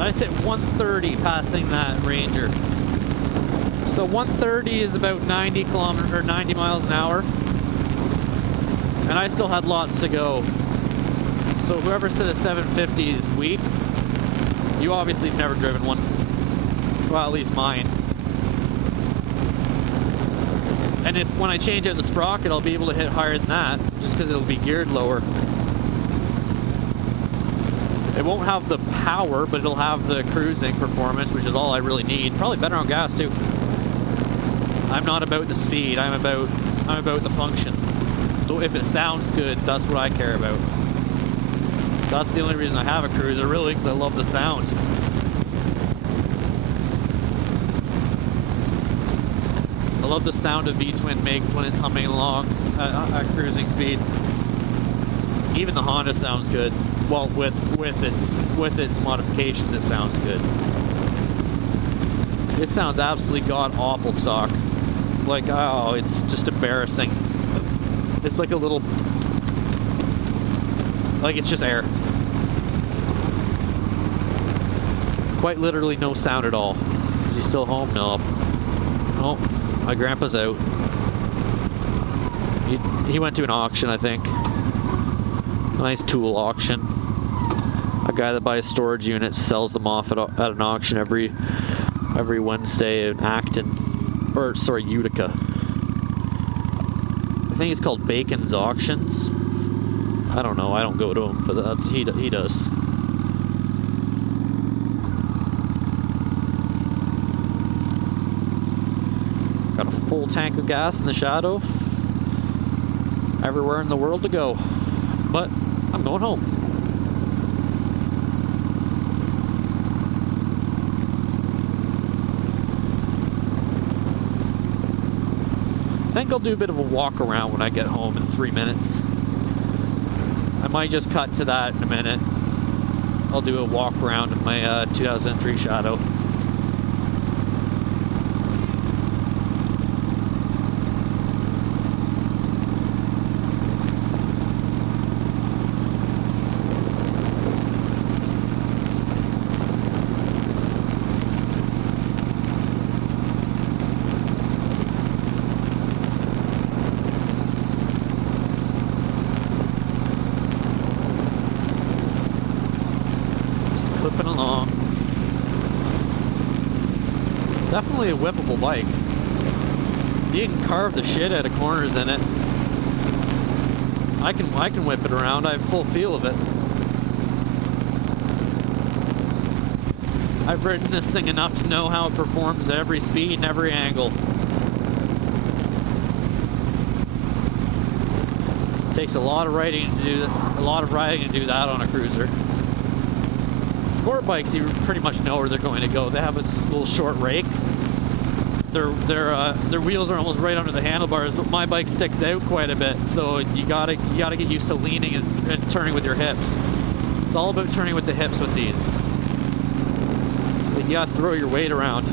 I just hit 130 passing that Ranger. So 130 is about 90 kilometers or 90 miles an hour, and I still had lots to go. So whoever said a 750 is weak, you obviously have never driven one. Well, at least mine. And if when I change out the sprocket, I'll be able to hit higher than that, just because it'll be geared lower. It won't have the power, but it'll have the cruising performance, which is all I really need. Probably better on gas too. I'm not about the speed. I'm about the function. So if it sounds good, that's what I care about. That's the only reason I have a cruiser, really, because I love the sound. I love the sound a V-twin makes when it's humming along at cruising speed. Even the Honda sounds good. Well, with its modifications, it sounds good. It sounds absolutely god-awful stock. Like, oh, it's just embarrassing. It's like a little... like it's just air. Quite literally no sound at all. Is he still home? No. Oh, my grandpa's out. He went to an auction, I think. A nice tool auction. A guy that buys storage units sells them off at an auction every Wednesday in Acton, or sorry, Utica. I think it's called Bacon's Auctions. I don't know. I don't go to him, but he does. Got a full tank of gas in the Shadow. Everywhere in the world to go, but I'm going home. I think I'll do a bit of a walk around when I get home in 3 minutes. I might just cut to that in a minute. I'll do a walk around of my 2003 Shadow. Along. Definitely a whippable bike. You can carve the shit out of corners in it. I can whip it around. I have full feel of it. I've ridden this thing enough to know how it performs at every speed and every angle. It takes a lot of riding to do that. A lot of riding to do that on a cruiser. Sport bikes, you pretty much know where they're going to go. They have a little short rake. Their wheels are almost right under the handlebars, but my bike sticks out quite a bit. So you gotta get used to leaning and turning with your hips. It's all about turning with the hips with these. Like, you gotta throw your weight around.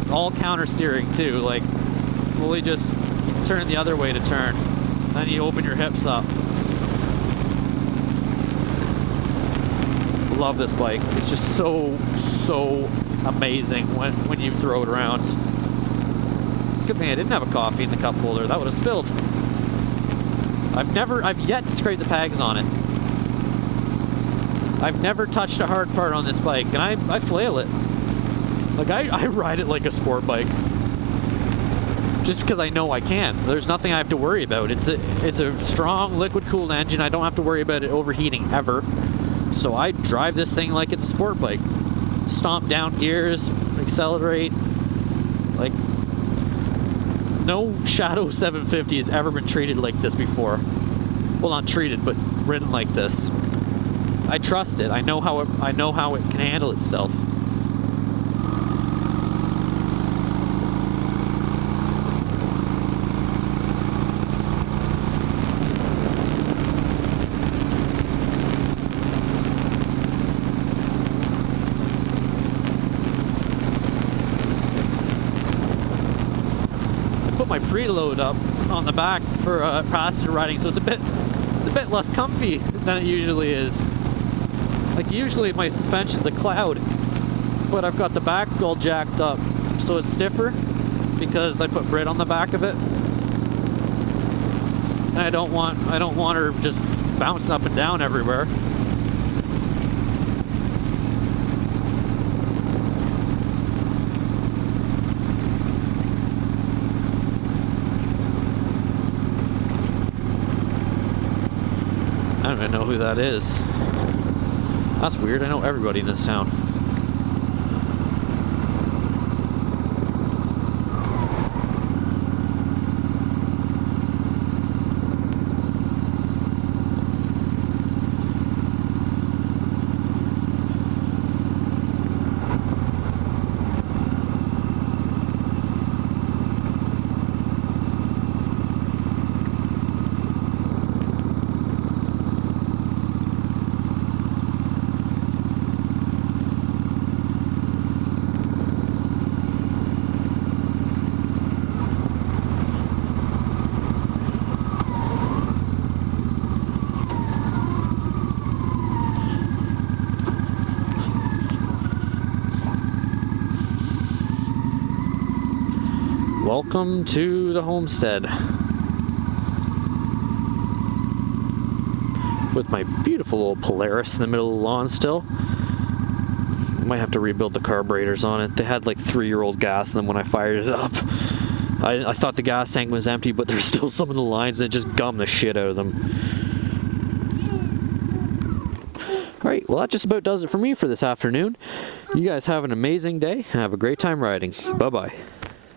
It's all counter steering too. Like, fully just turn the other way to turn. Then you open your hips up. Love this bike. It's just so amazing when you throw it around. Good thing I didn't have a coffee in the cup holder. That would have spilled. I've yet to scrape the pegs on it. I've never touched a hard part on this bike, and I flail it. Like, I ride it like a sport bike. Just because I know I can. There's nothing I have to worry about. It's a strong liquid cooled engine. I don't have to worry about it overheating ever. So I drive this thing like it's a sport bike. Stomp down gears, accelerate. Like, no Shadow 750 has ever been treated like this before. Well, not treated, but ridden like this. I trust it. I know how it can handle itself. My preload up on the back for passenger riding, so it's a bit less comfy than it usually is. Like usually my suspension's a cloud, but I've got the back all jacked up, so it's stiffer because I put Brit on the back of it. And I don't want her just bouncing up and down everywhere. I don't even know who that is. That's weird. I know everybody in this town. Welcome to the homestead with my beautiful old Polaris in the middle of the lawn still. Might have to rebuild the carburetors on it. They had like 3-year-old gas in them when I fired it up. I thought the gas tank was empty, but there's still some of the lines that just gummed the shit out of them. Alright, well that just about does it for me for this afternoon. You guys have an amazing day and have a great time riding. Bye-bye.